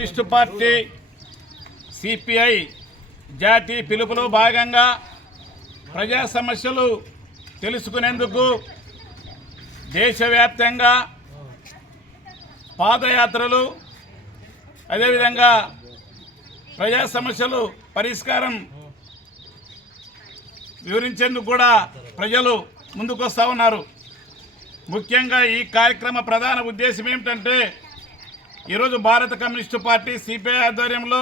Communist party CPI జాతీయ పిలుపులో భాగంగా ప్రజా సమస్యలు తెలుసుకునేందుకు దేశవ్యాప్తంగా పాదయాత్రలు, అదేవిధంగా ప్రజా సమస్యలు పరిష్కారం వివరించేందుకు కూడా ప్రజలు ముందుకు వస్తూ ఉన్నారు. ముఖ్యంగా ఈ కార్యక్రమ ప్రధాన ఉద్దేశం ఏమిటంటే, ఈరోజు భారత కమ్యూనిస్టు పార్టీ సిపిఐ ఆధ్వర్యంలో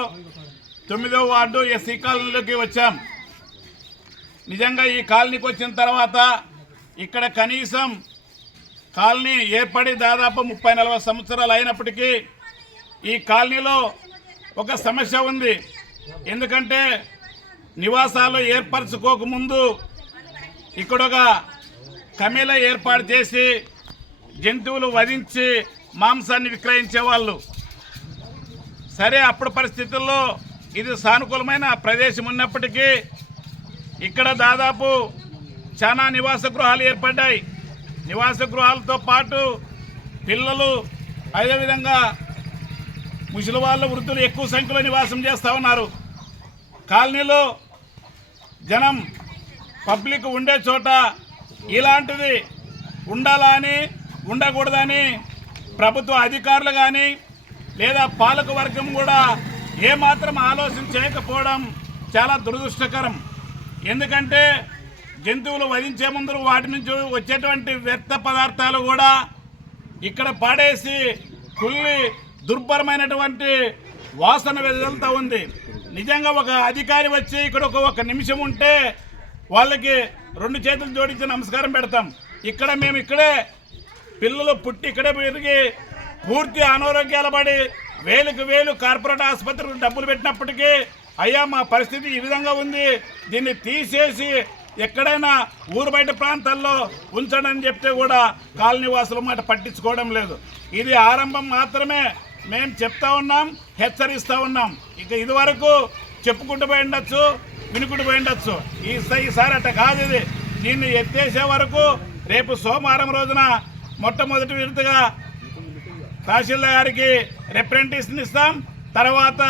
9వ వార్డు ఎస్సీ కాలనీలోకి వచ్చాం. నిజంగా ఈ కాలనీకి వచ్చిన తర్వాత ఇక్కడ కనీసం కాలనీ ఏర్పడి దాదాపు 30-40 సంవత్సరాలు అయినప్పటికీ ఈ కాలనీలో ఒక సమస్య ఉంది. ఎందుకంటే నివాసాలు ఏర్పరచుకోకముందు ఇక్కడ ఒక కమీల ఏర్పాటు చేసి జంతువులు వధించి మాంసాన్ని విక్రయించేవాళ్ళు. సరే, అప్పుడు పరిస్థితుల్లో ఇది సానుకూలమైన ప్రదేశం ఉన్నప్పటికీ ఇక్కడ దాదాపు చాలా నివాస గృహాలు ఏర్పడ్డాయి. నివాస గృహాలతో పాటు పిల్లలు, అదేవిధంగా ముసలి వాళ్ళు, వృద్ధులు ఎక్కువ సంఖ్యలో నివాసం చేస్తూ ఉన్నారు. కాలనీలో జనం పబ్లిక్ ఉండే చోట ఇలాంటిది ఉండాలని ఉండకూడదని ప్రభుత్వ అధికారులు కానీ లేదా పాలక వర్గం కూడా ఏమాత్రం ఆలోచన చేయకపోవడం చాలా దురదృష్టకరం. ఎందుకంటే జంతువులు వధించే ముందు వాటి నుంచి వచ్చేటువంటి వ్యర్థ పదార్థాలు కూడా ఇక్కడ పాడేసి కుళ్ళి దుర్భరమైనటువంటి వాసన వెదజల్లుతూ ఉంది. నిజంగా ఒక అధికారి వచ్చి ఇక్కడ ఒక నిమిషం ఉంటే వాళ్ళకి 2 చేతులు జోడించి నమస్కారం పెడతాం. ఇక్కడ మేము ఇక్కడే పిల్లలు పుట్టి ఇక్కడే పెరిగి పూర్తి అనారోగ్యాలు పడి వేలకు వేలు కార్పొరేట్ ఆసుపత్రికి డబ్బులు పెట్టినప్పటికీ అయ్యా మా పరిస్థితి ఈ విధంగా ఉంది, దీన్ని తీసేసి ఎక్కడైనా ఊరు బయట ప్రాంతాల్లో ఉంచండి అని చెప్తే కూడా కాలనీ వాసుల మాట పట్టించుకోవడం లేదు. ఇది ఆరంభం మాత్రమే. మేము చెప్తా ఉన్నాం, హెచ్చరిస్తూ ఉన్నాం. ఇక ఇదివరకు చెప్పుకుంటూ పోయి ఉండొచ్చు, వినుకుంటూ పోయి ఉండొచ్చు. ఈసారి అట్ట కాదు. ఇది దీన్ని ఎత్తేసే వరకు రేపు సోమవారం రోజున మొట్టమొదటి విడతగా తహసీల్దార్ గారికి రిప్రజెంటేషన్ ఇస్తాం. తర్వాత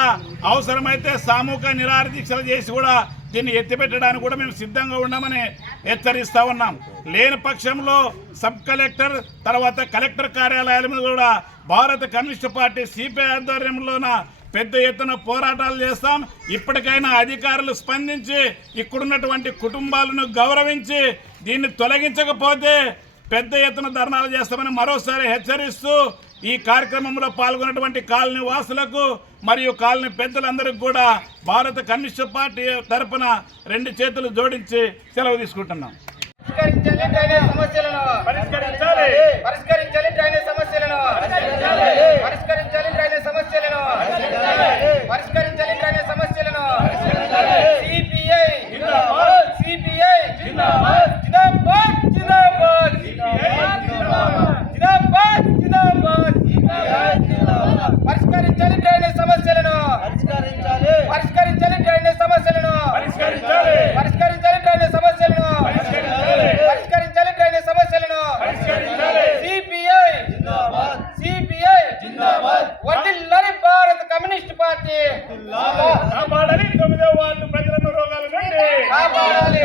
అవసరమైతే సామూహిక నిరాహార దీక్షలు చేసి కూడా దీన్ని ఎత్తిపెట్టడానికి కూడా మేము సిద్ధంగా ఉన్నామని హెచ్చరిస్తూ ఉన్నాం. లేని పక్షంలో సబ్ కలెక్టర్ తర్వాత కలెక్టర్ కార్యాలయాల మీద కూడా భారత కమ్యూనిస్టు పార్టీ సిపిఐ ఆధ్వర్యంలోన పెద్ద ఎత్తున పోరాటాలు చేస్తాం. ఇప్పటికైనా అధికారులు స్పందించి ఇక్కడున్నటువంటి కుటుంబాలను గౌరవించి దీన్ని తొలగించకపోతే పెద్ద ఎత్తున ధర్నాలు చేస్తామని మరోసారి హెచ్చరిస్తూ ఈ కార్యక్రమంలో పాల్గొన్నటువంటి కాలనీ వాసులకు మరియు కాలనీ పెద్దలందరికీ కూడా భారత కమ్యూనిస్టు పార్టీ తరఫున 2 చేతులు జోడించి సెలవు తీసుకుంటున్నాం. కాపాడాలి 9వ వార్డు ప్రజలను రోగాల నుండి, కాపాడాలి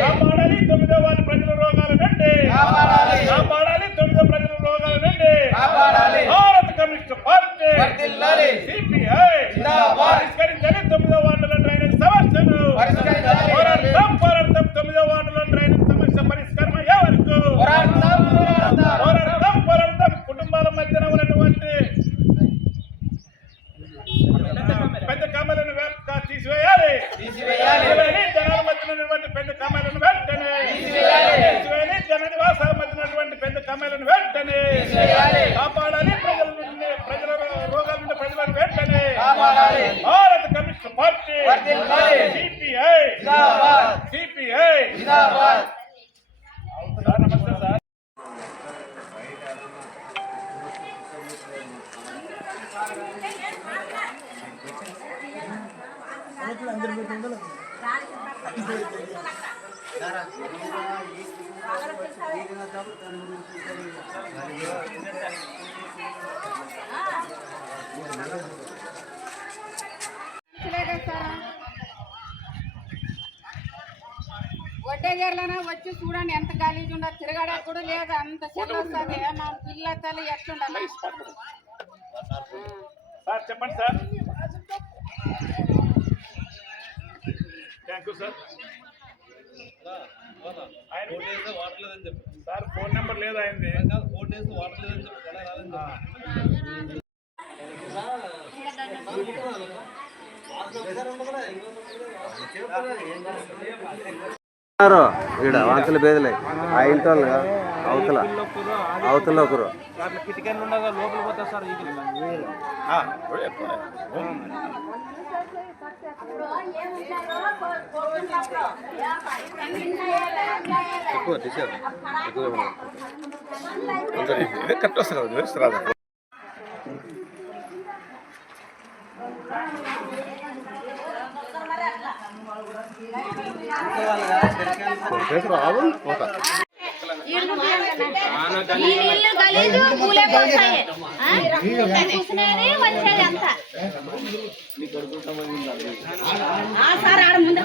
9వ వార్డు ప్రజల రోగాల నుండి, కాపాడాలి 9వ ప్రజల రోగాల నుండి. భారత కమ్యూనిస్టు పార్టీ సిపిఐ పరిష్కరించాలి 9వ వార్డులో డ్రైనేజ్ సమస్యను. పోరాడతాం 9వ వార్డులో డ్రైనేజ్ సమస్య పరిష్కారం అయ్యే వరకు పోరాడతాం. కుటుంబాల మధ్యన ఉన్నటువంటి పెద్ద కమ్మలను తీసివేయాలి. జనాల మధ్య ఉన్నటువంటి పెద్ద కమ్మలను వెంటనే తీసివేయాలి. జన నివాసాల మధ్య ఉన్నటువంటి పెద్ద కమ్మలను వెంటనే కాపాడాలి. ప్రజల రోగాల నుండి ప్రజలను వెంటనే భారత కమ్యూనిస్టు పార్టీ సిపిఐ. నమస్తే సార్. విలేజర్లోనే వచ్చి చూడండి ఎంత గలీజ్ ఉండదు, తిరగడానికి కూడా లేదు, అంత చెల్లి వస్తుంది. మా పిల్ల తల్లి ఎట్లుండాలి? సార్ చెప్పండి sir. Thank you sir. Sir phone number లేదు ఆయనది. ఇక్కడ వాంతులు బేదలే ఆ ఇంటి వాళ్ళు అవతల అవతల ఒకరు లోపల పోతా సార్. కరెక్ట్ వస్తారు. సార్ ఆడ ముందు